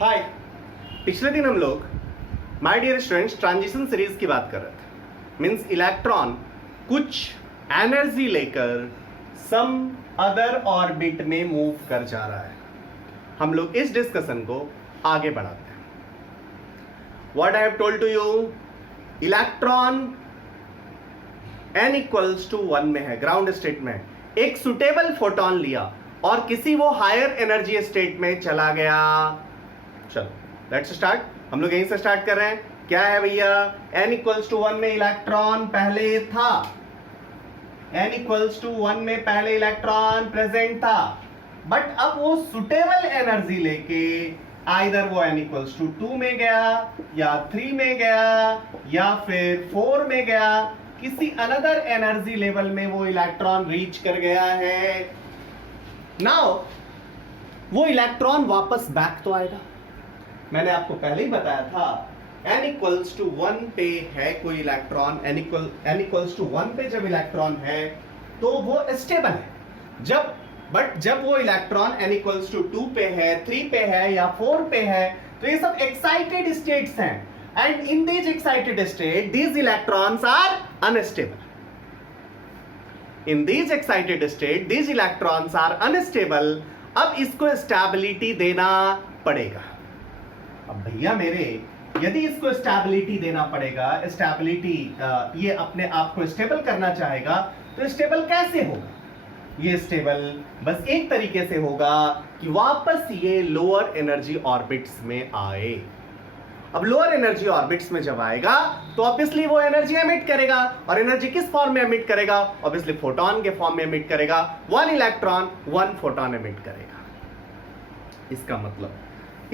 हाय। पिछले दिन हम लोग my dear students transition series की बात कर रहे थे। मीन्स इलेक्ट्रॉन कुछ एनर्जी लेकर सम अदर ऑर्बिट में मूव कर जा रहा है। हम लोग इस डिस्कशन को आगे बढ़ाते हैं। What I have told to you, electron n equals to 1 में है, ग्राउंड स्टेट में एक सुटेबल फोटोन लिया और किसी वो हायर एनर्जी स्टेट में चला गया। चलो लेट्स स्टार्ट। हम लोग यहीं से स्टार्ट कर रहे हैं। क्या है भैया, n इक्वल्स टू 1 में इलेक्ट्रॉन पहले था, n इक्वल्स टू 1 में पहले इलेक्ट्रॉन प्रेजेंट था, बट अब वो सुटेबल एनर्जी लेके आइदर वो n इक्वल्स टू 2 में गया या 3 में गया या फिर 4 में गया, किसी अनदर एनर्जी लेवल में वो इलेक्ट्रॉन रीच कर गया है। नाउ वो इलेक्ट्रॉन वापस बैक तो आएगा। मैंने आपको पहले ही बताया था n इक्वल्स टू 1 पे है कोई इलेक्ट्रॉन, n इक्वल्स टू 1 पे जब इलेक्ट्रॉन है तो वो स्टेबल है। बट जब वो इलेक्ट्रॉन n इक्वल्स टू 2 पे है, 3 पे है या 4 पे है, तो ये सब एक्साइटेड स्टेट्स हैं, and in this excited state these electrons are unstable. In these excited state these electrons are unstable. अब इसको स्टेबिलिटी देना पड़ेगा। अब भैया मेरे, यदि इसको स्टेबिलिटी देना पड़ेगा, स्टेबिलिटी ये अपने आप को स्टेबल करना चाहेगा, तो स्टेबल कैसे होगा? ये स्टेबल बस एक तरीके से होगा कि वापस ये लोअर एनर्जी ऑर्बिट्स में आए। अब लोअर एनर्जी ऑर्बिट्स में जब आएगा तो ऑब्वियसली वो एनर्जी एमिट करेगा, और एनर्जी किस फॉर्म में एमिट करेगा? ऑब्वियसली फोटोन के फॉर्म में एमिट करेगा। 1 इलेक्ट्रॉन 1 फोटोन एमिट करेगा। इसका मतलब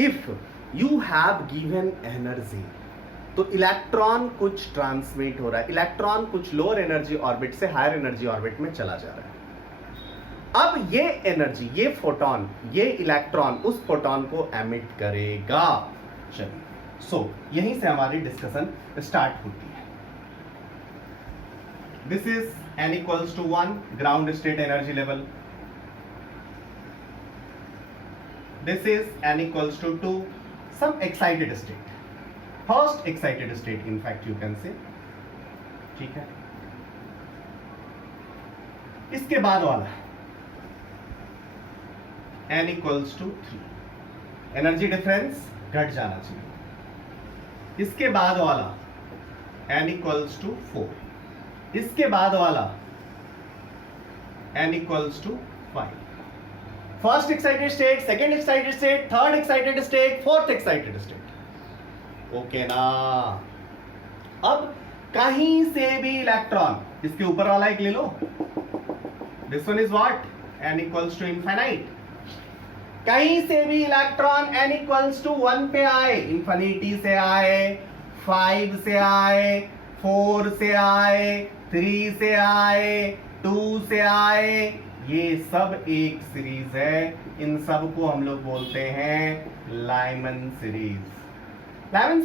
if you have given energy, तो इलेक्ट्रॉन कुछ ट्रांसमिट हो रहा है, इलेक्ट्रॉन कुछ लोअर एनर्जी ऑर्बिट से हायर एनर्जी ऑर्बिट में चला जा रहा है। अब ये एनर्जी, ये फोटोन, ये इलेक्ट्रॉन उस फोटोन को एमिट करेगा। चलिए, सो यहीं से हमारी डिस्कशन स्टार्ट होती है। This is n equals to 1 ground state energy level, this is n equals to 2 some excited state, first excited state in fact you can say, ठीक है। इसके बाद वाला n equals to 3, energy difference घट जाना चाहिए। इसके बाद वाला n इक्वल्स टू 4, इसके बाद वाला n equals to 5। First excited state, second excited state, third excited state, fourth excited state. Okay ना। अब कहीं से भी इलेक्ट्रॉन, इसके ऊपर वाला एक ले लो, this one is what, n equals to infinite. कहीं से भी इलेक्ट्रॉन n इक्वल्स टू 1 पे आए, इंफिनिटी से आए, 5 से आए, 4 से आए, 3 से आए, 2 से आए, ये सब एक सीरीज है। इन सब को हम लोग बोलते हैं Lyman series. Lyman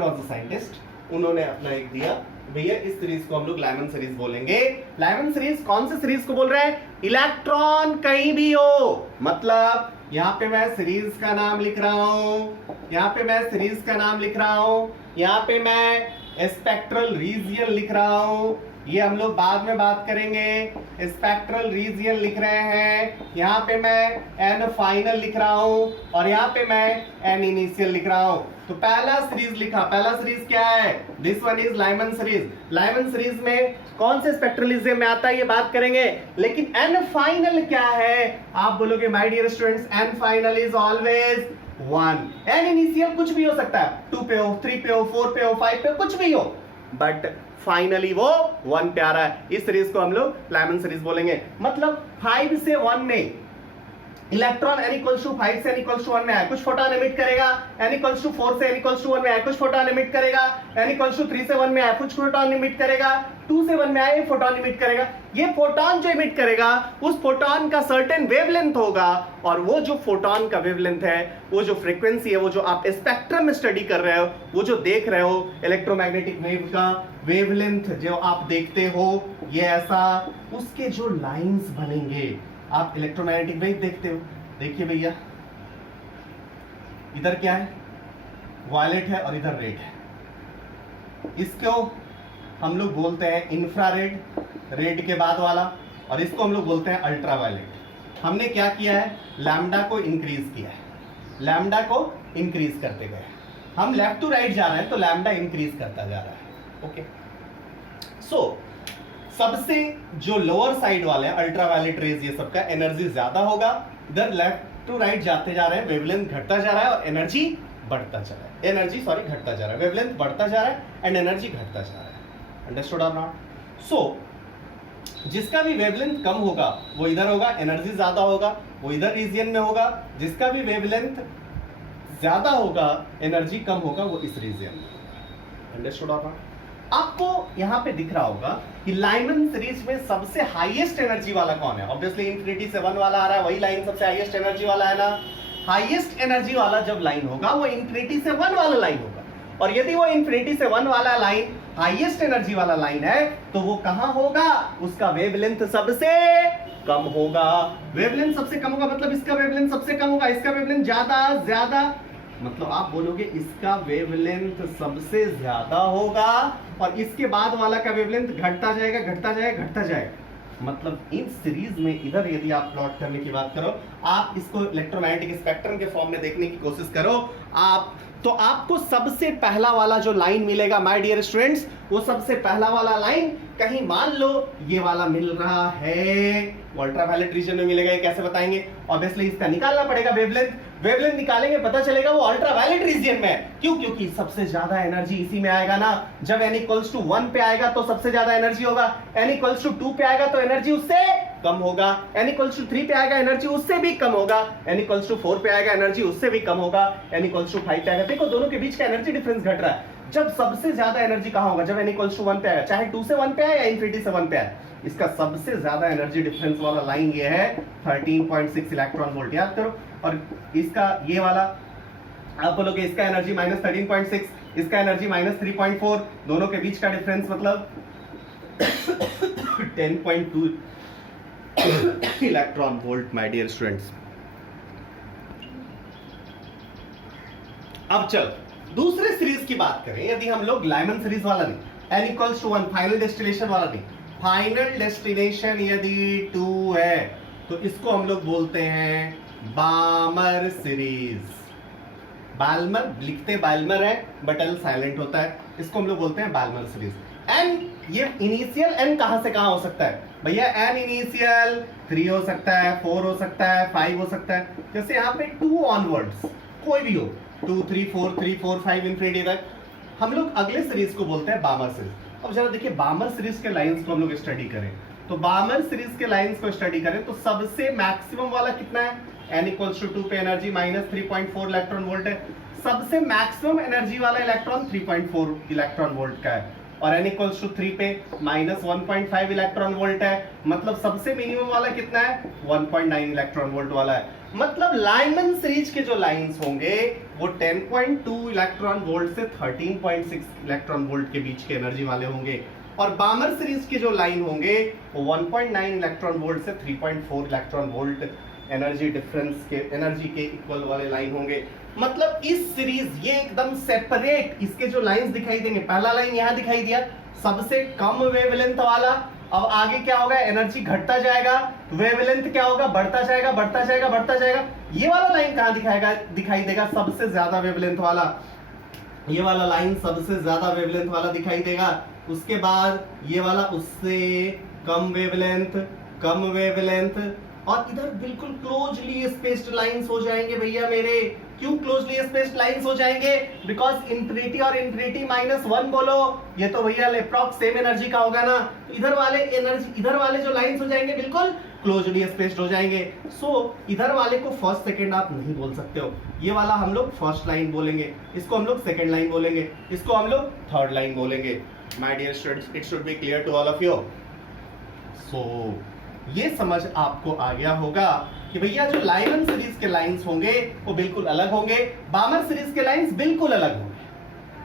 was the scientist, उन्होंने अपना एक दिया, भैया इस सीरीज को हम लोग लाइमन सीरीज बोलेंगे। लाइमन सीरीज कौन से सीरीज को बोल रहे हैं? इलेक्ट्रॉन कहीं भी हो, मतलब यहाँ पे मैं सीरीज का नाम लिख रहा हूं, यहाँ पे मैं सीरीज का नाम लिख रहा हूं, यहाँ पे मैं स्पेक्ट्रल रीजियन लिख रहा हूं, ये हम लोग बाद में बात करेंगे। स्पेक्ट्रल रीजियन लिख रहे हैं, यहाँ पे मैं एन फाइनल लिख रहा हूँ और यहाँ पे मैं एन इनिशियल लिख रहा हूँ। तो पहला सीरीज लिखा, पहला सीरीज क्या है? This one is Lyman series. Lyman series में कौन से स्पेक्ट्रलिज्म में आता है ये बात करेंगे, लेकिन एन फाइनल क्या है? आप बोलोगे my dear students, n final is always 1। N initial कुछ भी हो सकता है, 2 पे हो, 3 पे हो, 4 पे हो, 5 पे, कुछ भी हो, बट फाइनली वो 1 पे आ रहा है। इस सीरीज को हम लोग लाइमन सीरीज बोलेंगे। मतलब 5 से 1 में इलेक्ट्रॉन n इक्वल्स टू 5 से n इक्वल्स टू 1 में आया, कुछ फोटोन एमिट करेगा, n इक्वल्स टू 4 से n इक्वल्स टू 1 में आया, कुछ फोटोन एमिट करेगा, n इक्वल्स टू 3 से 1 में आया, कुछ फोटोन एमिट करेगा, 2 से 1 में आया, ये फोटोन एमिट करेगा। ये फोटोन जो एमिट करेगा, उस फोटोन का सर्टेन वेवलेंथ होगा, और वो जो फोटोन का वेवलेंथ है, वो जो फ्रीक्वेंसी है, वो जो आप स्पेक्ट्रम में स्टडी कर रहे हो, वो जो देख रहे हो इलेक्ट्रोमैग्नेटिक वेव का वेवलेंथ जो आप देखते हो, ये ऐसा, उसके जो लाइंस बनेंगे। आप इलेक्ट्रोमैग्नेटिक वेव देखते हो, देखिए भैया इधर क्या है, वायलेट है और इधर रेड है। इसको हम लोग बोलते हैं इंफ्रारेड, रेड के बाद वाला, और इसको हम लोग बोलते हैं अल्ट्रावायलेट। हमने क्या किया है, लैम्डा को इंक्रीज किया है, लैम्डा को इंक्रीज करते गए। हम लेफ्ट टू राइट जा रहे हैं तो लैम्डा इंक्रीज करता जा रहा है। ओके, सो सबसे जो लोअर साइड वाले हैं अल्ट्रावायलेट रेज, ये सबका एनर्जी ज्यादा होगा। इधर लेफ्ट टू राइट जाते जा रहे हैं, वेवलेंथ घटता जा रहा है और एनर्जी बढ़ता जा रहा है, एनर्जी सॉरी घटता जा रहा है, वेवलेंथ बढ़ता जा रहा है एंड एनर्जी घटता जा रहा है। अंडरस्टूड और नॉट? सो जिसका भी वेवलेंथ कम होगा वो इधर होगा, एनर्जी ज्यादा होगा वो इधर रीजन में होगा। जिसका भी वेवलेंथ ज्यादा होगा, एनर्जी कम होगा, वो इस रीजन में। अंडरस्टूड और नॉट? आपको यहां पे दिख रहा होगा कि लाइमन सीरीज में सबसे हाईएस्ट एनर्जी वाला कौन है? ऑब्वियसली इंफिनिटी से 1 वाला आ रहा है, वही लाइन सबसे हाईएस्ट एनर्जी वाला है ना। हाईएस्ट एनर्जी वाला जब लाइन होगा वो इंफिनिटी से 1 वाला लाइन होगा, और यदि वो इंफिनिटी से 1 वाला लाइन हाईएस्ट एनर्जी वाला लाइन है तो वो कहां होगा? उसका वेवलेंथ सबसे कम होगा। वेवलेंथ सबसे कम होगा मतलब इसका वेवलेंथ सबसे कम होगा, इसका वेवलेंथ ज्यादा, मतलब आप बोलोगे इसका वेवलेंथ सबसे ज्यादा होगा और इसके बाद वाला का वेवलेंथ घटता जाएगा। मतलब इन सीरीज में इधर यदि आप प्लॉट करने की बात करो, आप इसको इलेक्ट्रोमैग्नेटिक स्पेक्ट्रम के फॉर्म में देखने की कोशिश करो आप, तो आपको सबसे पहला वाला जो लाइन मिलेगा माय डियर स्टूडेंट्स, वो सबसे पहला वाला लाइन कहीं मान लो ये वाला मिल रहा है, अल्ट्रावायलेट रीजन में मिलेगा। ये कैसे बताएंगे? ऑब्वियसली इसका निकालना पड़ेगा वेवलेंथ निकालेंगे, पता चलेगा वो अल्ट्रावायलेट रीजन में है। क्यों? क्योंकि सबसे ज्यादा एनर्जी इसी में आएगा ना। जब n इक्वल्स टू 1 पे आएगा तो सबसे ज्यादा एनर्जी होगा, n इक्वल्स टू 2 पे आएगा तो एनर्जी उससे कम होगा, n इक्वल्स टू 3 पे आएगा एनर्जी उससे भी कम होगा, n इक्वल्स टू 4 पे आएगा एनर्जी उससे भी कम होगा, n इक्वल्स टू 5 पे आएगा। देखो दोनों के बीच का एनर्जी डिफरेंस घट रहा है। जब सबसे ज्यादा एनर्जी कहां होगा? जब n इक्वल्स टू 1 पे आएगा, चाहे 2 से 1 पे आए या इंफिनिटी से 1 पे आए। इसका सबसे ज्यादा एनर्जी डिफरेंस वाला लाइन ये है 13.6 इलेक्ट्रॉन वोल्ट, याद करो। और इसका ये वाला आप बोलोगे इसका एनर्जी -13.6, इसका एनर्जी -3.4, दोनों के बीच का डिफरेंस मतलब 10.2 electron volt my dear students. अब चल दूसरे सीरीज की बात करें। यदि हम लोग लाइमन सीरीज वाला नहीं, n equals to 1 final destination वाला नहीं, फाइनल डेस्टिनेशन यदि 2 है तो इसको हम लोग बोलते हैं बाल्मर सीरीज। बाल्मर लिखते बाल्मर है बट एल साइलेंट होता है, इसको हम लोग बोलते हैं बाल्मर सीरीज। एन ये इनिशियल एन कहां से कहां हो सकता है भैया? एन इनिशियल 3 हो सकता है, 4 हो सकता है, 5 हो सकता है। जैसे यहाँ पे 2 ऑनवर्ड्स कोई भी हो, 2 3 4 3 4 5 इंफिनिटी तक, हम लोग अगले सीरीज को बोलते हैं बाल्मर सीरीज। अब जरा देखिए बाल्मर सीरीज के लाइंस को हम लोग स्टडी करें तो बाल्मर सीरीज के लाइंस को स्टडी करें तो सबसे मैक्सिमम वाला कितना है? n इक्वल्स टू 2 पे एनर्जी -3.4 इलेक्ट्रॉन वोल्ट है। सबसे मैक्सिमम एनर्जी वाला इलेक्ट्रॉन 3.4 इलेक्ट्रॉन वोल्ट का है, और n इक्वल्स टू 3 पे -1.5 इलेक्ट्रॉन वोल्ट है। मतलब सबसे मिनिमम वाला कितना है? 1.9 इलेक्ट्रॉन वोल्ट वाला है। मतलब लाइमन सीरीज के जो लाइंस होंगे वो 10.2 इलेक्ट्रॉन वोल्ट से 13.6 इलेक्ट्रॉन वोल्ट के बीच के एनर्जी वाले होंगे, और बाल्मर सीरीज के जो लाइन होंगे वो 1.9 इलेक्ट्रॉन वोल्ट से 3.4 इलेक्ट्रॉन वोल्ट एनर्जी डिफरेंस के एनर्जी के इक्वल वाले लाइन होंगे। मतलब इस सीरीज ये एकदम सेपरेट, इसके जो लाइंस दिखाई देंगे, पहला लाइन यहां दिखाई दिया सबसे कम वेवलेंथ वाला, अब आगे क्या होगा? एनर्जी घटता जाएगा, वेवलेंथ क्या होगा? बढ़ता जाएगा। ये वाला लाइन कहां दिखाई देगा? सबसे ज्यादा वेवलेंथ वाला, ये वाला लाइन सबसे ज्यादा वेवलेंथ वाला दिखाई देगा। उसके बाद ये वाला उससे कम वेवलेंथ, और इधर बिल्कुल क्लोजली स्पेस्ड लाइंस हो जाएंगे भैया मेरे। क्यों क्लोजली स्पेस्ड लाइंस हो जाएंगे? बिकॉज इंफिनिटी और इंफिनिटी -1 बोलो, ये तो भैया अप्रॉक्स सेम एनर्जी का होगा ना। तो इधर वाले जो लाइंस हो जाएंगे बिल्कुल क्लोजली स्पेस्ड हो जाएंगे। सो इधर वाले को फर्स्ट सेकंड आप नहीं बोल सकते हो, ये वाला हम लोग फर्स्ट लाइन बोलेंगे, इसको हम लोग सेकंड लाइन बोलेंगे, इसको हम लोग थर्ड लाइन बोलेंगे। My dear students, it should be clear to all of you. So ये समझ आपको आ गया होगा कि भैया जो लाइमन सीरीज के लाइंस होंगे वो बिल्कुल अलग होंगे, बाल्मर सीरीज के लाइंस बिल्कुल अलग होंगे।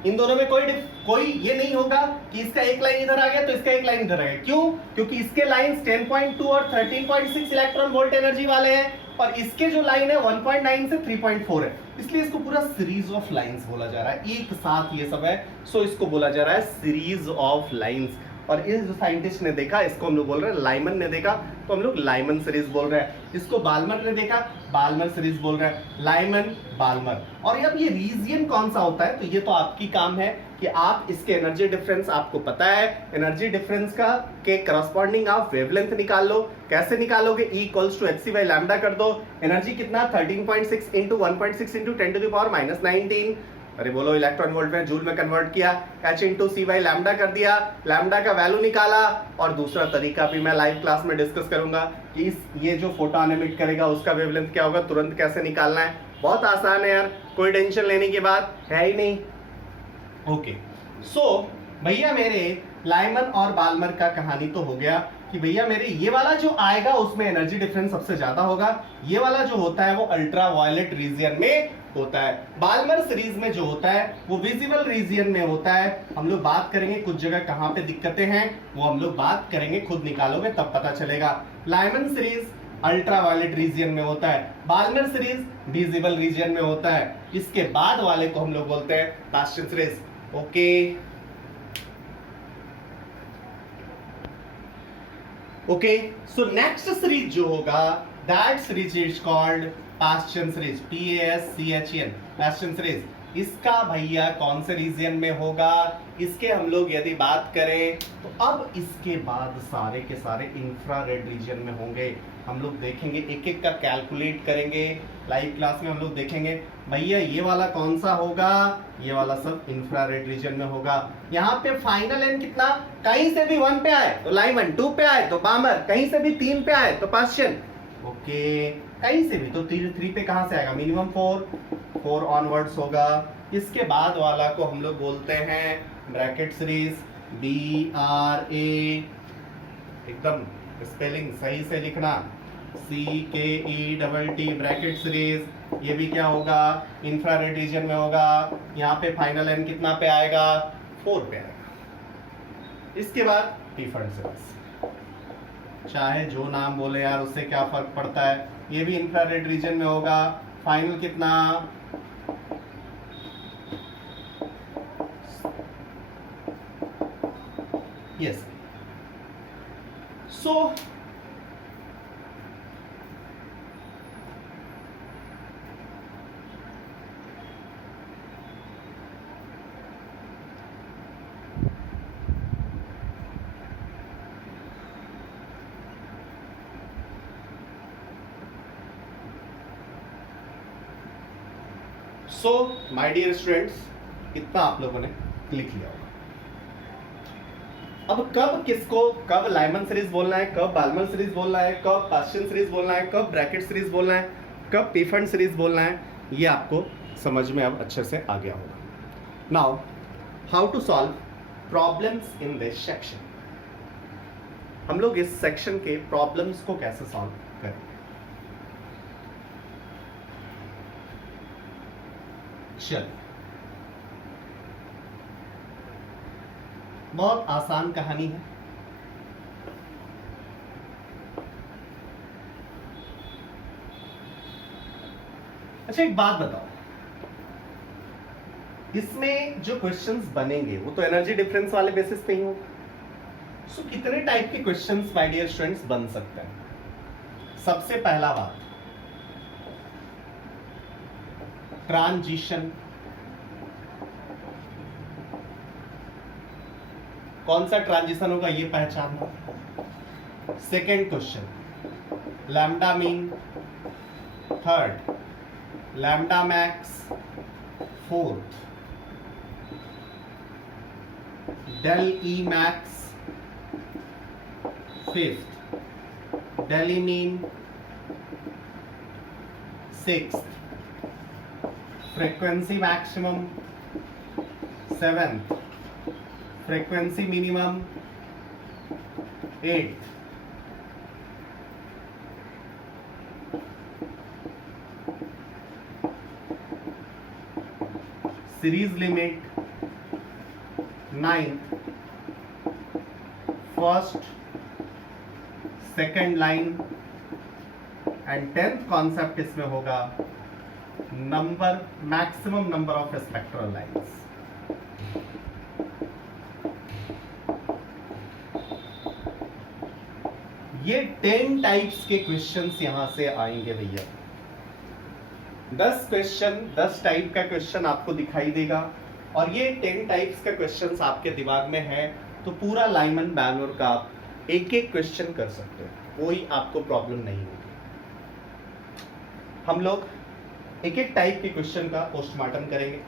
इन दोनों में कोई ये नहीं होगा कि इसका एक लाइन इधर आ गया तो इसका एक लाइन इधर आ गया। क्यों? क्योंकि इसके लाइंस 10.2 और 13.6 इलेक्ट्रॉन वोल्ट एनर्जी वाले हैं, और इसके जो लाइन है 1.9 से 3.4 है, इसलिए इसको पूरा सीरीज ऑफ लाइंस बोला जा रहा है, एक साथ ये सब है, सो इसको बोला जा रहा है सीरीज ऑफ लाइंस। और इस जो साइंटिस्ट ने देखा इसको हम लोग बोल रहे हैं, लाइमन ने देखा तो हम लोग लाइमन सीरीज बोल रहे हैं, इसको बाल्मर ने देखा बाल्मर सीरीज बोल रहे हैं, लाइमन बाल्मर। और अब ये रीजियन कौन सा होता है, तो ये तो आपकी काम है कि आप इसके एनर्जी डिफरेंस आपको पता है, एनर्जी डिफरेंस का के करस्पॉन्डिंग आप वेवलेंथ निकाल लो। कैसे निकालोगे, E equals to hc by lambda कर दो, एनर्जी कितना 13.6 into 1.6 into 10 to the power -19, अरे बोलो इलेक्ट्रॉन वोल्ट में जूल में कन्वर्ट किया, h into c by lambda कर दिया, लैम्डा का वैल्यू निकाला। और दूसरा तरीका भी मैं लाइव क्लास में डिस्कस करूंगा कि ये जो फोटोन एमिट करेगा उसका वेवलेंथ क्या होगा, तुरंत कैसे निकालना है। बहुत आसान है यार, कोई टेंशन लेने की बात है ही नहीं। ओके, सो भैया मेरे लाइमन और बाल्मर का कहानी तो हो गया कि भैया मेरे ये वाला जो आएगा उसमें एनर्जी डिफरेंस सबसे ज्यादा होगा, ये वाला जो होता है वो अल्ट्रा वायलेट रीजियन में होता है। बाल्मर सीरीज में जो होता है वो विजिबल रीजियन में होता है। हम लोग बात करेंगे कुछ जगह कहां पे दिक्कतें हैं, वो हम लोग बात करेंगे, खुद निकालोगे तब पता चलेगा। Lyman series ultraviolet region में होता है, बाल्मर सीरीज विजिबल रीजियन में होता है। इसके बाद वाले को हम लोग बोलते हैं Paschen series. Okay, okay, so next series जो होगा that series is called Paschen series, PASCHEN, Paschen series. इसका भैया कौन से रीजन में होगा, इसके हम लोग यदि बात करें तो अब इसके बाद सारे के सारे इंफ्रारेड रीजन में होंगे। हम लोग देखेंगे एक एक का कैलकुलेट करेंगे, लाइव क्लास में हम लोग देखेंगे भैया ये वाला कौन सा होगा, ये वाला सब इंफ्रारेड रीजन में होगा। यहाँ पे फाइनल एन कितना, कहीं से भी 1 पे आए तो लाइमन, 2 पे आए तो बामर, कहीं से भी 3 पे आए तो पास्चन। ओके, कहीं से भी तो 3 पे कहां से आएगा, मिनिमम 4 ऑनवर्ड्स होगा। इसके बाद वाला को हम लोग बोलते हैं ब्रैकेट सीरीज, BRA, एकदम स्पेलिंग सही से लिखना, CKETT ब्रैकेट सीरीज। ये भी क्या होगा, इंफ्रारेड रीजन में होगा। यहाँ पे फाइनल एन कितना पे आएगा, 4 पे आएगा। इसके बाद डिफरेंट सीरीज, चाहे जो नाम बोले यार उससे क्या फर्क पड़ता है, ये भी इंफ्रारेड रीजन में होगा। फाइनल कितना, yes. So so my dear students, इतना आप लोगों ने लिख लिया होगा। अब कब किसको, कब लाइमन सीरीज बोलना है, कब बाल्मर सीरीज बोलना है, कब पास्चन सीरीज बोलना है, कब ब्रैकेट सीरीज बोलना है, कब पीफंड सीरीज बोलना है, ये आपको समझ में अब अच्छे से आ गया होगा। Now how to solve problems in this section. हम लोग इस सेक्शन के प्रॉब्लम्स को कैसे सॉल्व करें। चल, बहुत आसान कहानी है। अच्छा एक बात बताओ, इसमें जो क्वेश्चंस बनेंगे वो तो एनर्जी डिफरेंस वाले बेसिस पे ही होगा। सो कितने टाइप के क्वेश्चंस माय डियर स्टूडेंट्स बन सकते हैं। सबसे पहला बात, ट्रांजिशन, कौन सा ट्रांजिशन होगा ये पहचानना। Second question, lambda mean. Third, lambda max. Fourth, del E max. Fifth, del E mean. Sixth, frequency maximum. Seventh, frequency minimum. Eighth, series limit. Ninth, first, second line and 10th concept इसमें होगा number, maximum number of spectral lines. ये 10 types के questions यहां से आएंगे भैया। 10 question, 10 type का question आपको दिखाई देगा, और ये 10 टाइप्स का क्वेश्चंस आपके दिमाग में है तो पूरा लाइमन बैंगलोर का आप एक एक क्वेश्चन कर सकते हो, कोई आपको प्रॉब्लम नहीं होगी। हम लोग एक एक टाइप के क्वेश्चन का पोस्टमार्टम करेंगे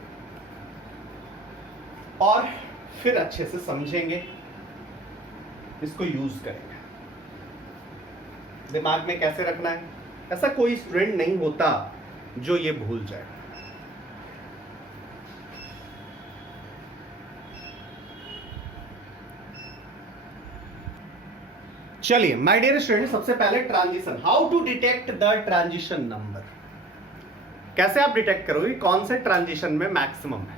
और फिर अच्छे से समझेंगे, इसको यूज करेंगे। दिमाग में कैसे रखना है, ऐसा कोई स्टूडेंट नहीं होता जो ये भूल जाए। चलिए माय डियर स्टूडेंट, सबसे पहले transition, how to detect the transition number. कैसे आप डिटेक्ट करोगे कौन से ट्रांजिशन में मैक्सिमम है,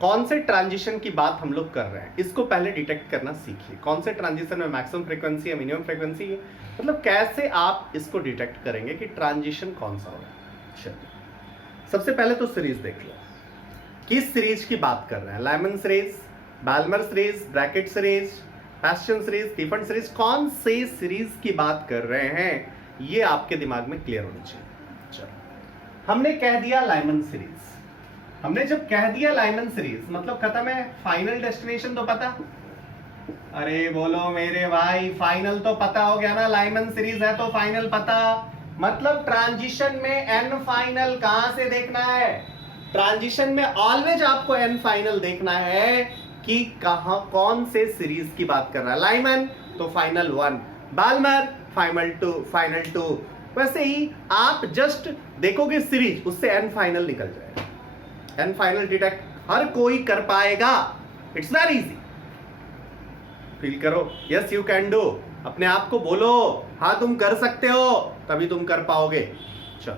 कौन से ट्रांजिशन की बात हम लोग कर रहे हैं, इसको पहले डिटेक्ट करना सीखिए। कौन से ट्रांजिशन में मैक्सिमम फ्रीक्वेंसी है, मिनिमम फ्रीक्वेंसी है, मतलब कैसे आप इसको डिटेक्ट करेंगे कि ट्रांजिशन कौन सा होगा। चलिए सबसे पहले तो सीरीज देख लो, किस सीरीज की बात कर रहे हैं, Lyman series, Balmer series, Brackett series, Paschen series, स्टीफन सीरीज, कौन से सीरीज की बात कर रहे हैं, ये आपके दिमाग में क्लियर होना चाहिए। चलो हमने कह दिया लाइमन सीरीज, हमने जब कह दिया लाइमन सीरीज मतलब खत्म है, फाइनल डेस्टिनेशन तो पता। अरे बोलो मेरे भाई, फाइनल तो पता हो गया ना, लाइमन सीरीज है तो फाइनल पता। मतलब ट्रांजिशन में एन फाइनल कहां से देखना है, ट्रांजिशन में ऑलवेज आपको एन फाइनल देखना है कि कहां कौन से सीरीज की बात कर रहा है। लाइमन तो फाइनल 1, बाल्मर फाइनल 2, वैसे ही आप जस्ट देखोगे सीरीज, उससे एन फाइनल निकल जाएगा। एन फाइनल डिटेक्ट हर कोई कर पाएगा, इट्स वेरी इजी। फील करो, यस यू कैन डू, अपने आप को बोलो हाँ तुम कर सकते हो, तभी तुम कर पाओगे। चलो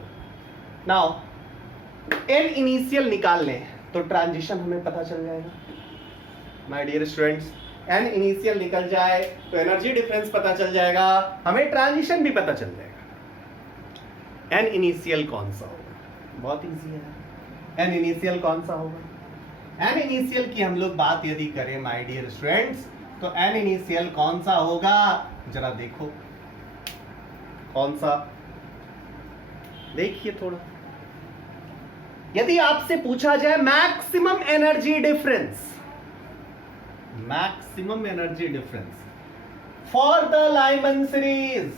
नाउ एन इनिशियल निकाल लें तो ट्रांजिशन हमें पता चल जाएगा। My dear students, n initial निकल जाए तो एनर्जी डिफरेंस पता चल जाएगा, हमें ट्रांजिशन भी पता चल जाएगा। एन इनिशियल कौन सा होगा, बहुत इजी है। एन इनिशियल कौन सा होगा, एन इनिशियल की हम लोग बात यदि करें माय डियर स्टूडेंट्स, तो एन इनिशियल कौन सा होगा, जरा देखो कौन सा, देखिए थोड़ा। यदि आपसे पूछा जाए maximum energy difference, maximum energy difference for the Lyman series,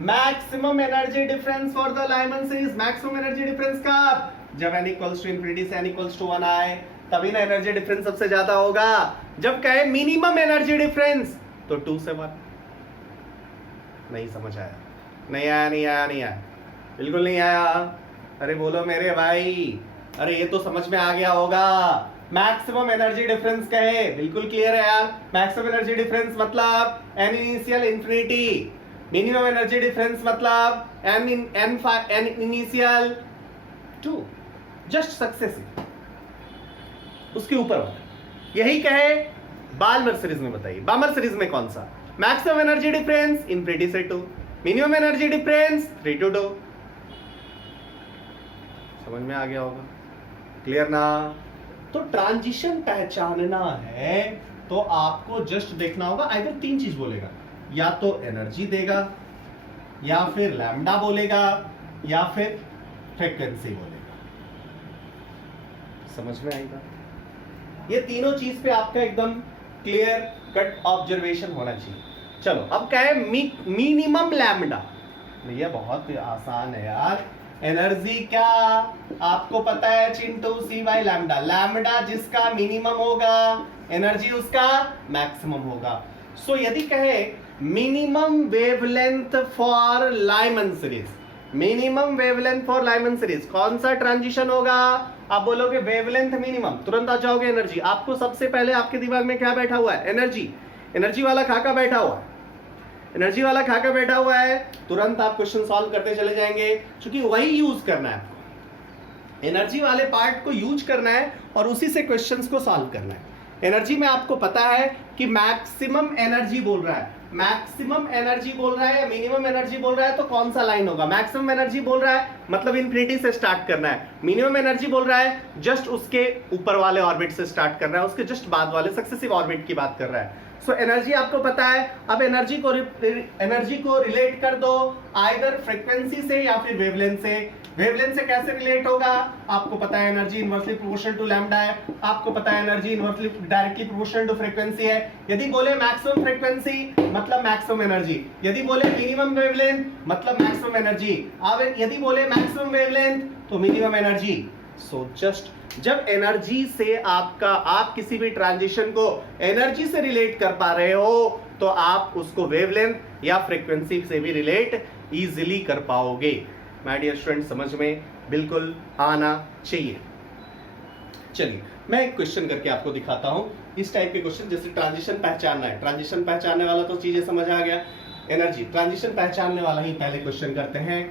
maximum energy difference for the Lyman series, maximum energy difference कब, जब n इक्वल्स टू इंफिनिटी से n इक्वल्स टू 1 आए, तभी ना एनर्जी डिफरेंस सबसे ज्यादा होगा। जब कहे मिनिमम एनर्जी डिफरेंस तो 2 से 1। नहीं समझ आया, नहीं आया, नहीं आया, नहीं आया, बिल्कुल नहीं आया। अरे बोलो मेरे भाई, अरे ये तो समझ में आ गया होगा। मैक्सिमम एनर्जी डिफरेंस कहे, बिल्कुल क्लियर है यार। मैक्सिमम एनर्जी डिफरेंस मतलब n initial infinity, minimum energy difference मतलब n इनिशियल 2, जस्ट सक्सेसिव, उसके ऊपर। यही कहे बाल्मर सीरीज में, बताइए बाल्मर सीरीज में कौन सा, मैक्सिमम एनर्जी डिफरेंस इंफिनिटी से 2, मिनिमम एनर्जी डिफरेंस 3 to 2। समझ में आ गया होगा, क्लियर ना। तो ट्रांजिशन पहचानना है तो आपको जस्ट देखना होगा, आइदर 3 चीज बोलेगा, या तो एनर्जी देगा, या फिर लैम्डा बोलेगा, या फिर फ्रीक्वेंसी बोलेगा। समझ में आएगा, ये तीनों चीज पे आपका एकदम क्लियर कट ऑब्जर्वेशन होना चाहिए। चलो अब क्या है, मिनिमम लैम्डा, भैया बहुत आसान है यार। एनर्जी क्या आपको पता है, चिंटू, सी बाई लैम्डा, लैम्डा जिसका मिनिमम होगा एनर्जी उसका मैक्सिमम होगा। सो यदि कहे minimum wavelength for Lyman series, minimum wavelength for Lyman series कौन सा ट्रांजिशन होगा, आप बोलोगे वेवलेंथ मिनिमम, तुरंत आ जाओगे एनर्जी। आपको सबसे पहले आपके दिमाग में क्या बैठा हुआ है, एनर्जी, एनर्जी वाला खाका बैठा हुआ है, एनर्जी वाला खाका बैठा हुआ है, तुरंत आप क्वेश्चन सॉल्व करते चले जाएंगे, क्योंकि वही यूज करना है आपको, एनर्जी वाले पार्ट को यूज करना है और उसी से क्वेश्चंस को सॉल्व करना है। एनर्जी में आपको पता है कि मैक्सिमम एनर्जी बोल रहा है, मैक्सिमम एनर्जी बोल रहा है या मिनिमम एनर्जी बोल रहा है, तो कौन सा लाइन होगा? मैक्सिमम एनर्जी बोल रहा है मतलब इन्फिनिटी से स्टार्ट करना है, मिनिमम एनर्जी बोल रहा है जस्ट उसके ऊपर वाले ऑर्बिट से स्टार्ट करना है, उसके जस्ट बाद वाले सक्सेसिव ऑर्बिट की बात कर रहा है। सो एनर्जी आपको पता है। अब एनर्जी को रिलेट कर दो आइदर फ्रीक्वेंसी से या फिर वेवलेंथ से। वेवलेंथ से कैसे रिलेट होगा? आपको पता है energy inversely proportional to lambda है, आपको पता है energy inversely directly proportional to frequency है। यदि बोले मैक्सिमम फ्रीक्वेंसी मतलब मैक्सिमम एनर्जी, यदि बोले मिनिमम वेवलेंथ मतलब मैक्सिमम एनर्जी, अब यदि बोले मैक्सिमम वेवलेंथ तो मिनिमम एनर्जी। सो जस्ट जब एनर्जी से आप किसी भी ट्रांजिशन को एनर्जी से रिलेट कर पा रहे हो तो आप उसको वेवलेंथ या फ्रीक्वेंसी से भी रिलेट इजीली कर पाओगे। माय डियर स्टूडेंट, समझ में बिल्कुल आना चाहिए। चलिए मैं एक क्वेश्चन करके आपको दिखाता हूं। इस टाइप के क्वेश्चन, जैसे ट्रांजिशन पहचानना है, ट्रांजिशन पहचानने वाला तो चीजें समझ आ गया। एनर्जी ट्रांजिशन पहचानने वाला ही पहले क्वेश्चन करते हैं।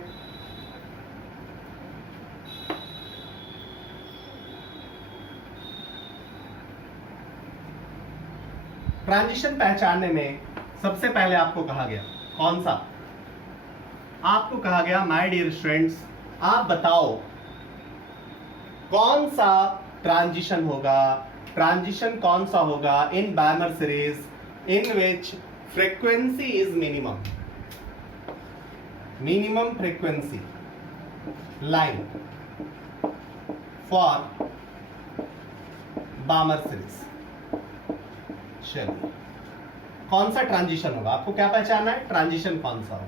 ट्रांजिशन पहचानने में सबसे पहले आपको कहा गया कौन सा? आपको कहा गया माय डियर स्टूडेंट्स, आप बताओ कौन सा ट्रांजिशन होगा, ट्रांजिशन कौन सा होगा in Balmer series in which frequency is minimum frequency line for Balmer series. चलिए कौन सा ट्रांजिशन होगा? आपको क्या पहचानना है? ट्रांजिशन कौन सा होगा?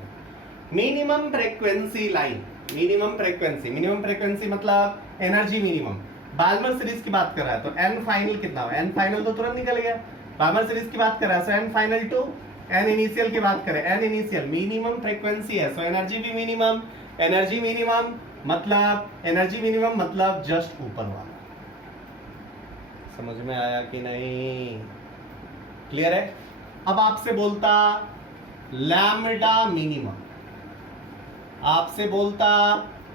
Minimum frequency line. Minimum frequency मतलब एनर्जी मिनिमम। बाल्मर सीरीज की बात कर रहा है तो एन फाइनल कितना हो? एन फाइनल तो तुरंत निकल गया। बाल्मर सीरीज की बात कर रहा है so n final to n initial की बात करें, एन इनिशियल मिनिमम फ्रीक्वेंसी है, सो एनर्जी भी मिनिमम। एनर्जी मिनिमम मतलब जस्ट ऊपर वाला। समझ में आया कि नहीं? क्लियर है? अब आपसे बोलता लैम्डा मिनिमम, आपसे बोलता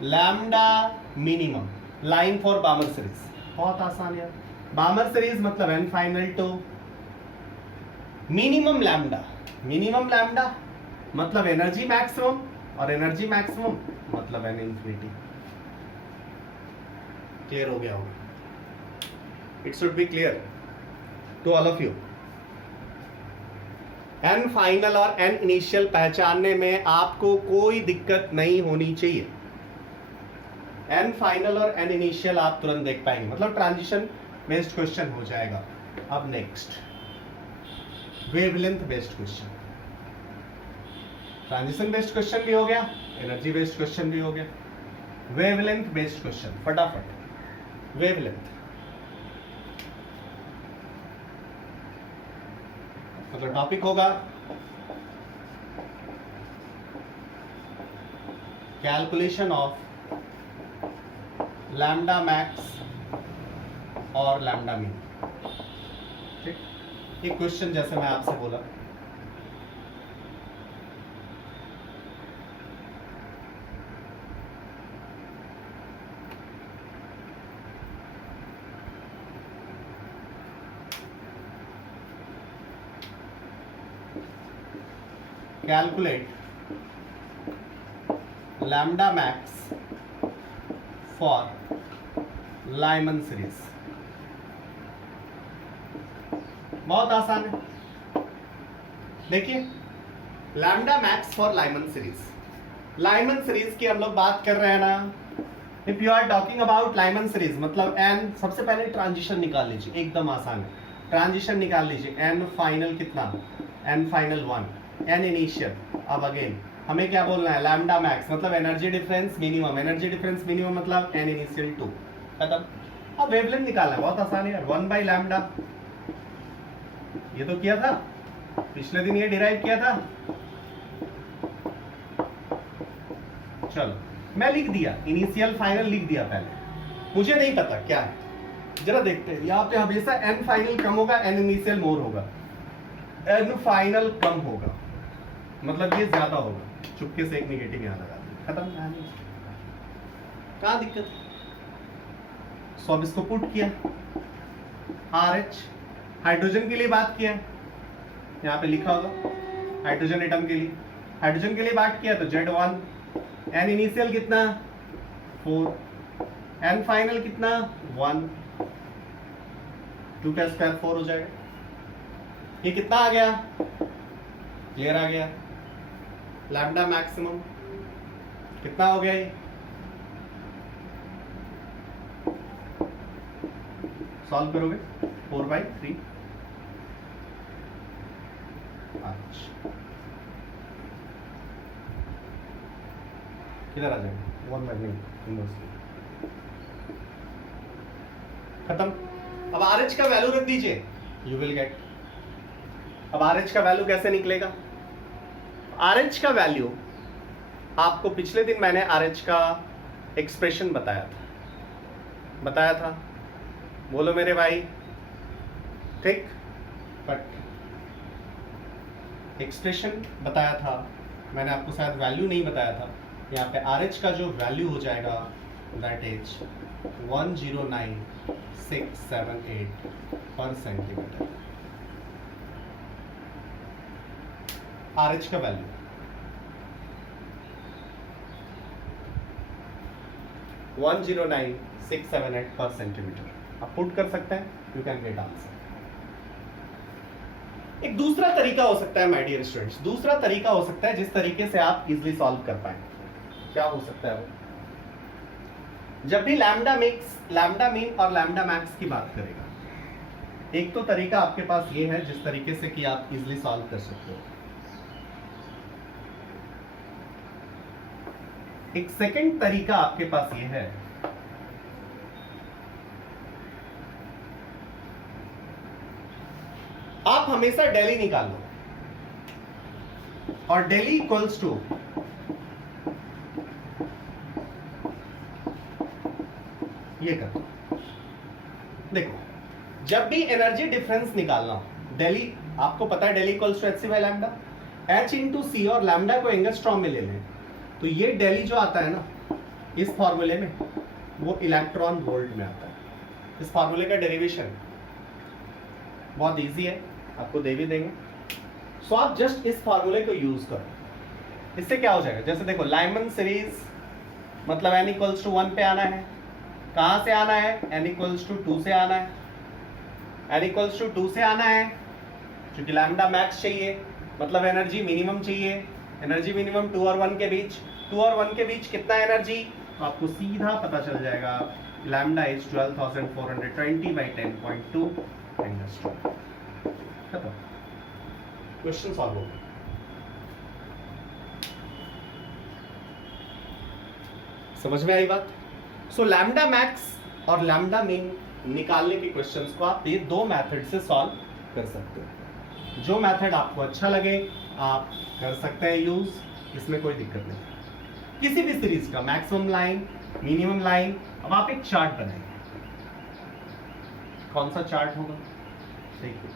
lambda minimum line for Balmer series. बहुत आसान है। बामर सीरीज मतलब n final to minimum lambda मतलब एनर्जी मैक्सिमम, और एनर्जी मैक्सिमम मतलब एन इंफिनिटी। क्लियर हो गया होगा? It should be clear to all of you. N final और एन इनिशियल पहचानने में आपको कोई दिक्कत नहीं होनी चाहिए। एन फाइनल और एन इनिशियल आप तुरंत देख पाएंगे, मतलब ट्रांजिशन बेस्ड क्वेश्चन हो जाएगा। अब next wavelength based question. Transition based question भी हो गया, एनर्जी बेस्ड क्वेश्चन भी हो गया, वेवलेंथ बेस्ड क्वेश्चन। फटाफट वेवलेंथ मतलब टॉपिक होगा कैलकुलेशन ऑफ लैम्डा मैक्स और लैम्डा मिन। ठीक, एक क्वेश्चन जैसे मैं आपसे बोला calculate lambda max for Lyman series। बहुत आसान है। देखिए lambda max for Lyman series की हम लोग बात कर रहे हैं ना। If you are talking about Lyman series मतलब एन, सबसे पहले ट्रांजिशन निकाल लीजिए, एकदम आसान है। ट्रांजिशन निकाल लीजिए, एन फाइनल कितना? N final 1, n initial. अब अगेन हमें क्या बोलना है? लैम्डा मैक्स मतलब एनर्जी डिफरेंस मिनिमम मतलब एन इनिशियल 2। खत्म। अब वेवलेंथ निकालना है, बहुत आसान है यार, 1 बाई लैम्डा। ये तो किया था पिछले दिन, ये डिराइव किया था। चलो मैं लिख दिया, इनिशियल फाइनल लिख दिया पहले, मुझे नहीं पता क्या है, जरा देखते हैं। यहाँ पे हमेशा एन फाइनल कम होगा, एन इनिशियल मोर होगा। एन फाइनल कम होगा मतलब ये ज्यादा होगा, चुपके से एक नेगेटिव यहाँ लगा दिया, खत्म कहानी। क्या दिक्कत है? सो अब इसको पुट किया, RH हाइड्रोजन के लिए बात किया, यहाँ पे लिखा होगा हाइड्रोजन एटम के लिए, हाइड्रोजन के लिए बात किया तो Z1, एन इनिशियल कितना 4, एन फाइनल कितना 1, 2 का स्क्वायर 4 हो जाएगा। ये कितना आ गया, क्लियर आ गया। लैम्डा मैक्सिमम कितना हो गया, ये सॉल्व करोगे 4/3। अच्छा किधर आ जाएगा 1/9 खत्म। अब RH का वैल्यू रख दीजिए, यू विल गेट। अब RH का वैल्यू कैसे निकलेगा, RH का वैल्यू आपको पिछले दिन मैंने RH का एक्सप्रेशन बताया था, बोलो मेरे भाई, ठीक। बट एक्सप्रेशन बताया था मैंने आपको, शायद वैल्यू नहीं बताया था। यहाँ पे RH का जो वैल्यू हो जाएगा दैट इज 109,678 पर सेंटीमीटर। RH का वैल्यू 109,678 पर सेंटीमीटर आप पुट कर सकते हैं, यू कैन गेट आंसर। एक दूसरा तरीका हो सकता है माय डियर स्टूडेंट्स, दूसरा तरीका हो सकता है जिस तरीके से आप इजिली सॉल्व कर पाए। क्या हो सकता है वो, जब भी लैम्डा मीन और लैम्डा मैक्स की बात करेगा, एक तो तरीका आपके पास ये है जिस तरीके से कि आप इजिली सॉल्व कर सकते हो। एक सेकंड तरीका आपके पास ये है, आप हमेशा डेली निकालो और डेली इक्वल्स टू ये करो। देखो जब भी एनर्जी डिफरेंस निकालना हो, डेली आपको पता है डेली equals to H C by lambda, H into C और लैम्डा को एंगस्ट्रॉम में ले लें, तो ये डेली जो आता है ना इस फॉर्मूले में, वो इलेक्ट्रॉन वोल्ट में आता है। इस फॉर्मूले का डेरिवेशन बहुत इजी है, आपको दे भी देंगे। सो आप जस्ट इस फॉर्मूले को यूज करो, इससे क्या हो जाएगा, जैसे देखो लाइमन सीरीज मतलब n इक्वल्स टू 1 पे आना है, कहां से आना है, n इक्वल्स टू 2 से आना है, n इक्वल्स टू 2 से आना है क्योंकि लैम्डा मैक्स चाहिए, मतलब एनर्जी मिनिमम चाहिए। एनर्जी मिनिमम 2 और 1 के बीच, 2 और 1 के बीच कितना एनर्जी, तो आपको सीधा पता चल जाएगा लैम्डा इज 12,420 बाई 10.2 एंगस्ट्रॉम। खत्म, क्वेश्चन सॉल्व हो गया। समझ में आई बात। सो लैम्डा मैक्स और लैम्डा मीन निकालने के क्वेश्चंस को आप ये दो मेथड से सॉल्व कर सकते हो। जो मेथड आपको अच्छा लगे आप कर सकते हैं यूज, इसमें कोई दिक्कत नहीं। किसी भी सीरीज का मैक्सिमम लाइन, मिनिमम लाइन, अब आप एक चार्ट बनाएंगे। कौन सा चार्ट होगा, देखिए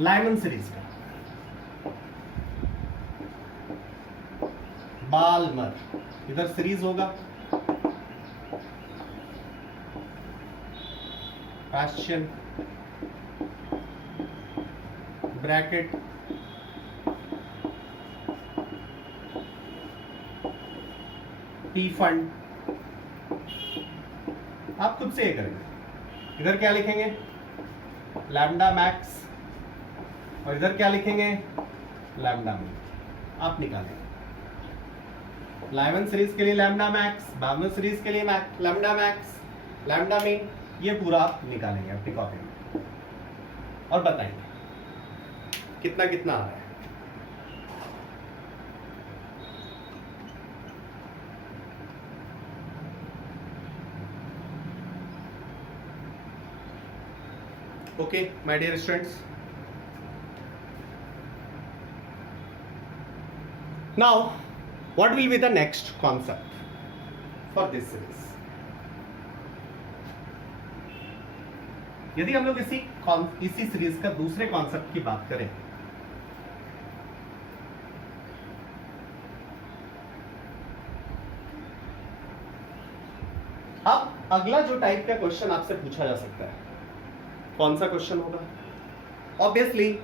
लाइमन सीरीज का, बाल्मर, इधर सीरीज होगा, क्वेश्चन ब्रैकेट टी फंड, आप खुद से ये करेंगे। इधर क्या लिखेंगे, लैम्डा मैक्स, और इधर क्या लिखेंगे, लैम्डा मीन। आप निकालेंगे लाइमन सीरीज के लिए लैम्डा मैक्स, बाल्मर सीरीज के लिए लैम्डा मैक्स, लैम्डा मीन, ये पूरा आप निकालेंगे अपनी कॉपी में और बताएंगे कितना कितना आ रहा है। Okay, my dear students. Now, what will be the next concept for this series? यदि हम लोग इसी सीरीज का दूसरे कॉन्सेप्ट की बात करें, अब अगला जो टाइप का क्वेश्चन आपसे पूछा जा सकता है, कौन सा क्वेश्चन होगा? Obviously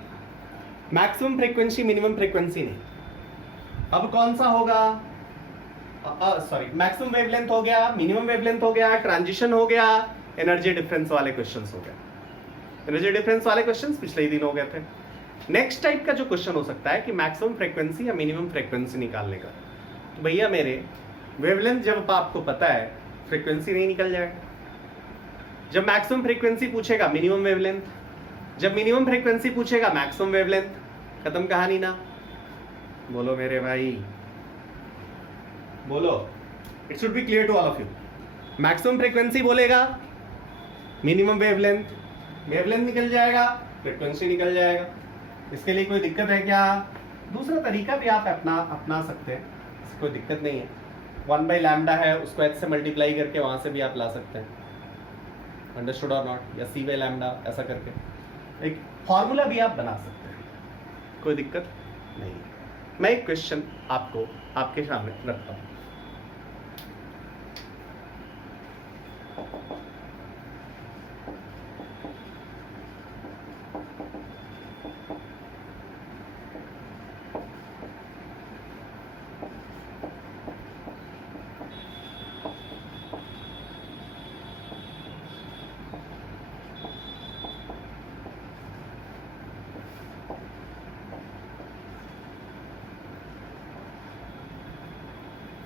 maximum frequency minimum frequency नहीं। अब कौन सा होगा? सॉरी, मैक्सिमम वेवलेंथ हो गया, मिनिमम वेवलेंथ हो गया, ट्रांजिशन हो गया, एनर्जी डिफरेंस वाले क्वेश्चंस हो गए। एनर्जी डिफरेंस वाले क्वेश्चंस पिछले ही दिन हो गए थे। नेक्स्ट टाइप का जो क्वेश्चन हो सकता है कि मैक्सिमम फ्रीक्वेंसी या मिनिमम फ्रीक्वेंसी निकालने का। तो भैया मेरे वेवलेंथ जब आपको पता है, फ्रीक्वेंसी नहीं निकल जाएगा। जब मैक्सिमम फ्रीक्वेंसी पूछेगा मिनिमम वेवलेंथ, जब मिनिमम फ्रीक्वेंसी पूछेगा मैक्सिमम वेवलेंथ, खत्म कहानी ना। बोलो मेरे भाई, बोलो। It should be clear to all of you. Maximum frequency बोलेगा, मिनिमम वेवलेंथ, वेवलेंथ निकल जाएगा, फ्रीक्वेंसी निकल जाएगा। इसके लिए कोई दिक्कत है क्या? दूसरा तरीका भी आप अपना सकते हैं, इससे कोई दिक्कत नहीं है। 1/λ है, उसको h से मल्टीप्लाई करके वहां से भी आप ला सकते हैं, अंडरस्टूड और नॉट, या c/λ ऐसा करके एक फॉर्मूला भी आप बना सकते हैं, कोई दिक्कत नहीं है। मैं एक क्वेश्चन आपको आपके सामने रखता हूं।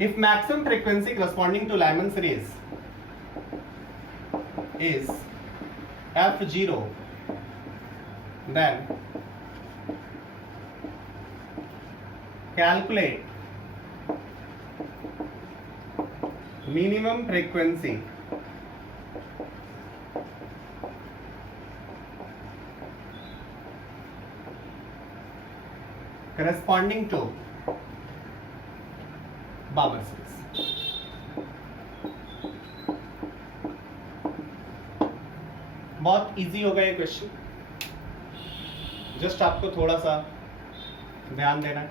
If maximum frequency corresponding to Lyman series is f0, then calculate minimum frequency corresponding to Balmer series. बहुत इजी होगा ये क्वेश्चन, जस्ट आपको थोड़ा सा ध्यान देना है।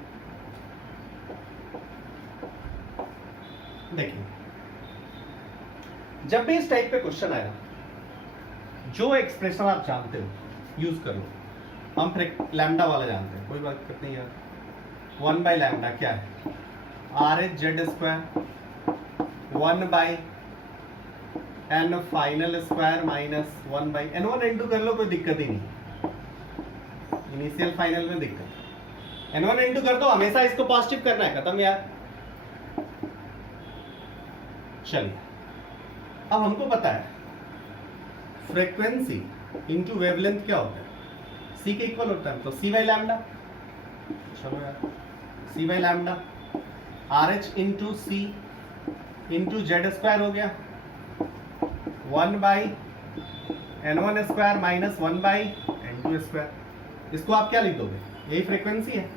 देखिए, जब भी इस टाइप पे क्वेश्चन आएगा, जो एक्सप्रेशन आप जानते हो यूज कर लो। हम लैम्डा वाला जानते हैं, कोई बात नहीं यार। 1/λ क्या है? RH/z² 1/n final square minus 1/n1 n2 कर लो, कोई दिक्कत ही नहीं। इनिशियल फाइनल में दिक्कत, n1 n2 कर दो, हमेशा इसको पॉजिटिव करना है, खत्म यार। चलिए, अब हमको पता है फ्रीक्वेंसी इंटू वेवलेंथ क्या होता है, c के इक्वल होता है, तो c/λ। चलो यार, c/λ RH इंटू सी इंटू z² हो गया, 1/n1² माइनस 1/n2²। इसको आप क्या लिख दोगे? यही फ्रीक्वेंसी है।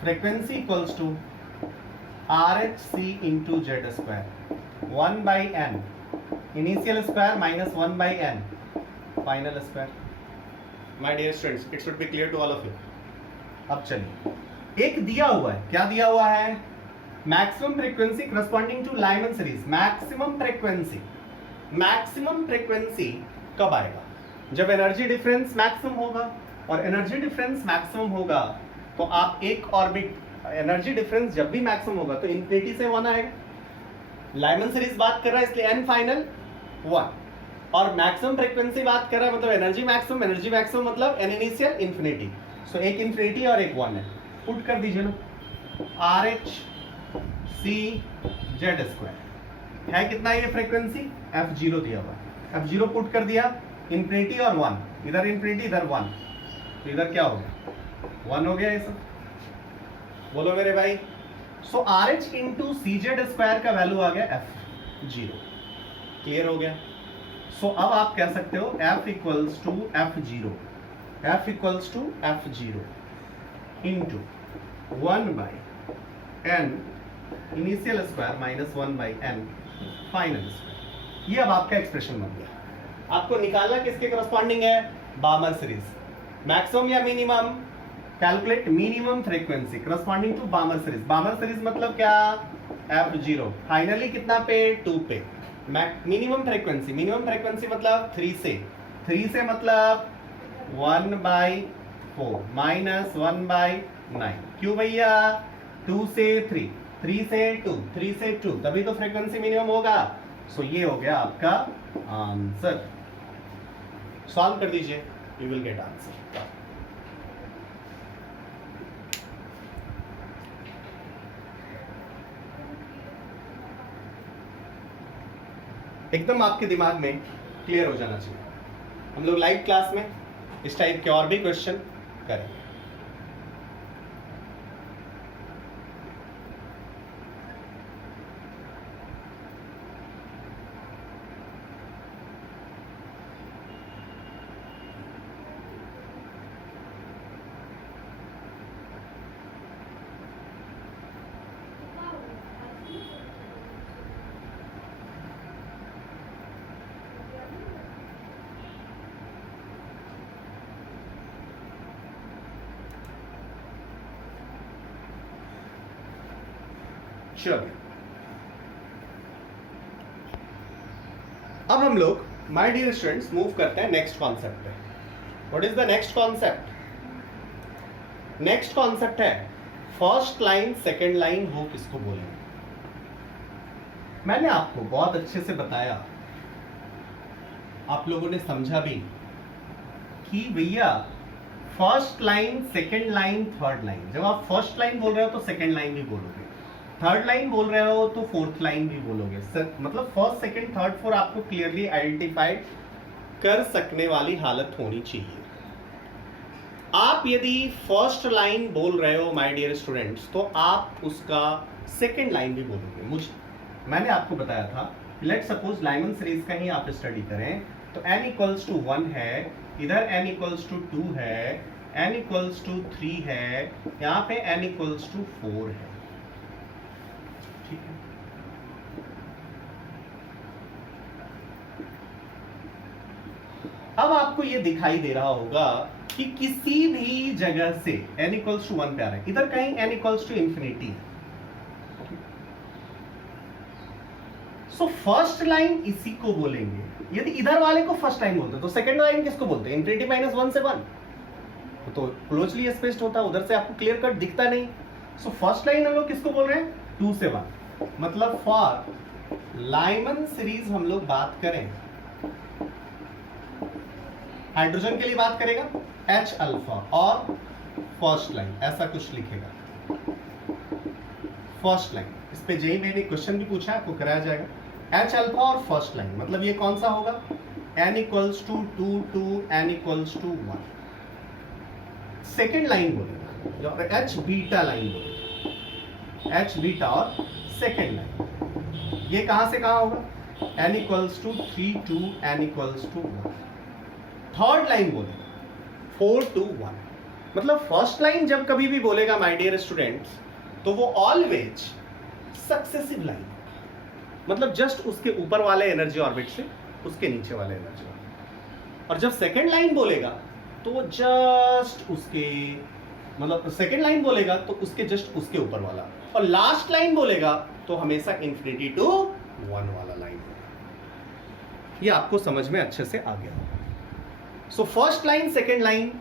Frequency equals to RHC into z², 1/n initial square minus 1/n final square. My dear students, it should be clear to all of you. अब चलिए, एक दिया हुआ है, क्या दिया हुआ है? Maximum frequency corresponding to Lyman series. Maximum frequency कब आएगा? जब एनर्जी डिफरेंस मैक्सिमम होगा, और एनर्जी डिफरेंस मैक्सिमम होगा तो आप एक ऑर्बिट, एनर्जी डिफरेंस जब भी मैक्सिमम होगा तो इन्फिनिटी से 1 आएगा। लाइमन सीरीज बात कर रहा है, इसलिए n फाइनल 1, और मैक्सिमम फ्रीक्वेंसी बात कर रहा है, मतलब एनर्जी मैक्सिमम मतलब n इनिशियल इन्फिनिटी। सो एक इन्फिनिटी और एक 1 है, पुट कर दीजिए ना। RHC z² है कितना? ये फ्रीक्वेंसी f0 दिया हुआ है, f0 पुट कर दिया, इन्फिनिटी और 1, इधर इन्फिनिटी इधर 1, तो इधर क्या हो गया? 1 हो गया ये सब। बोलो मेरे भाई। सो RH इंटू CZ² का वैल्यू आ गया f0। क्लियर हो गया? सो अब आप कह सकते हो f equals to f0 into 1/n initial square minus 1/n final square. ये अब आपका एक्सप्रेशन बन गया। आपको निकालना किसके करस्पॉन्डिंग है? Balmer series. मैक्सिमम या minimum? Calculate minimum frequency corresponding to Balmer series. Balmer series मतलब क्या? f0 फाइनली कितना पे? 2 पे। मिनिमम फ्रीक्वेंसी मतलब 3 से मतलब 1/4 4 माइनस 1/9। क्यों भैया? 2 से 3, 3 से 2, 3 से 2, तभी तो फ्रीक्वेंसी मिनिमम होगा। सो ये हो गया आपका आंसर। सॉल्व कर दीजिए, यू विल गेट आंसर। एकदम आपके दिमाग में क्लियर हो जाना चाहिए। हम लोग लाइव क्लास में इस टाइप के और भी क्वेश्चन करें। चलिए, अब हम लोग माय डियर स्टूडेंट्स मूव करते हैं नेक्स्ट कॉन्सेप्ट पे। What is the next concept? Next concept है फर्स्ट लाइन सेकंड लाइन वो किसको बोलेंगे। मैंने आपको बहुत अच्छे से बताया, आप लोगों ने समझा भी कि भैया first line second line third line, जब आप फर्स्ट लाइन बोल रहे हो तो सेकंड लाइन भी बोलोगे, थर्ड लाइन बोल रहे हो तो फोर्थ लाइन भी बोलोगे। मतलब फर्स्ट सेकंड थर्ड फोर्थ आपको क्लियरली आइडेंटिफाइड कर सकने वाली हालत होनी चाहिए। आप यदि फर्स्ट लाइन बोल रहे हो माय डियर स्टूडेंट्स, तो आप उसका सेकंड लाइन भी बोलोगे। मैंने आपको बताया था, लेट सपोज लाइमन सीरीज का ही आप स्टडी करें तो n इक्वल्स टू 1 है, इधर n इक्वल्स टू 2 है, n इक्वल्स टू 3 है, यहाँ पे n इक्वल्स टू 4 है। ठीक है, अब आपको ये दिखाई दे रहा होगा कि किसी भी जगह से n इक्वल्स टू 1 पे आ रहा है, इधर कहीं n इक्वल्स टू इंफिनिटी है। सो फर्स्ट लाइन इसी को बोलेंगे। यदि इधर वाले को फर्स्ट लाइन बोलते तो सेकंड लाइन किसको बोलते हैं? इंफिनिटी माइनस 1 से 1 तो क्लोजली स्पेस्ड होता, उधर से आपको क्लियर कट दिखता नहीं। सो फर्स्ट लाइन हम लोग किसको बोल रहे हैं? 2 से 1। मतलब फॉर लाइमन सीरीज हम लोग बात करें, हाइड्रोजन के लिए बात करेगा H अल्फा और फर्स्ट लाइन ऐसा कुछ लिखेगा। फर्स्ट लाइन, इस पे जेई मैंने क्वेश्चन भी पूछा, आपको कराया जाएगा। H अल्फा और फर्स्ट लाइन, मतलब ये कौन सा होगा? n equals to 2 to n equals to 1। Second line बोलेगा, H बीटा लाइन बोलेगा, H बीटा और सेकेंड लाइन। ये कहां से कहां होगा? n equals to 3 to n equals to 1। Third line बोलेगा 4 टू 1। मतलब फर्स्ट लाइन जब कभी भी बोलेगा माय डियर स्टूडेंट्स, तो वो ऑलवेज सक्सेसिव लाइन, मतलब जस्ट उसके ऊपर वाले एनर्जी ऑर्बिट से उसके नीचे वाले एनर्जी ऑर्बिट। और जब सेकेंड लाइन बोलेगा तो जस्ट उसके, मतलब सेकेंड लाइन बोलेगा तो उसके जस्ट उसके ऊपर वाला, और लास्ट लाइन बोलेगा तो हमेशा इंफिनिटी टू 1 वाला लाइन होगा। ये आपको समझ में अच्छे से आ गया होगा। So first line second line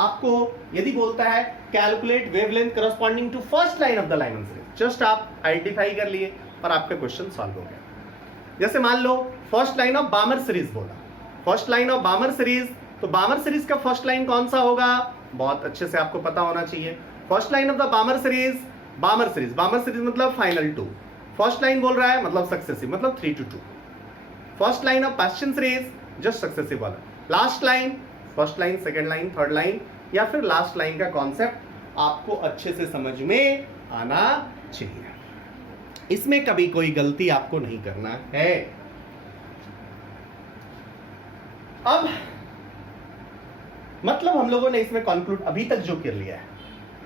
आपको यदि बोलता है calculate wavelength corresponding to first line of the Lyman series, just आप आइडेंटिफाई कर लिए और आपका क्वेश्चन सॉल्व हो गया। जैसे मान लो first line of Balmer series बोला, first line of Balmer series, तो बामर सीरीज का फर्स्ट लाइन कौन सा होगा? बहुत अच्छे से आपको पता होना चाहिए। First line of the Balmer series, Balmer series, Balmer series मतलब फाइनल 2। फर्स्ट लाइन बोल रहा है मतलब सक्सेसिव, मतलब 3 to 2। First line of Paschen series just successive वाला। Last line, first line second line third line, या फिर लास्ट लाइन का कॉन्सेप्ट आपको अच्छे से समझ में आना चाहिए। इसमें कभी कोई गलती आपको नहीं करना है। अब मतलब हम लोगों ने इसमें कंक्लूड अभी तक जो कर लिया है,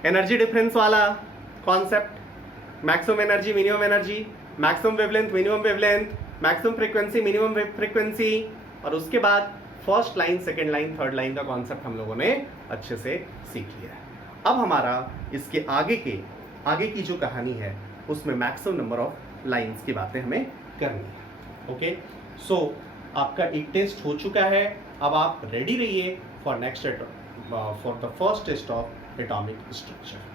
एनर्जी डिफरेंस वाला concept, maximum energy minimum energy, maximum wavelength minimum wavelength, maximum frequency minimum frequency, और उसके बाद first line second line third line का कॉन्सेप्ट हम लोगों ने अच्छे से सीख लिया है। अब हमारा इसके आगे की जो कहानी है उसमें मैक्सिमम नंबर ऑफ लाइंस की बातें हमें करनी है। ओके, सो आपका एक टेस्ट हो चुका है, अब आप रेडी रहिए for next for the first test of atomic structure.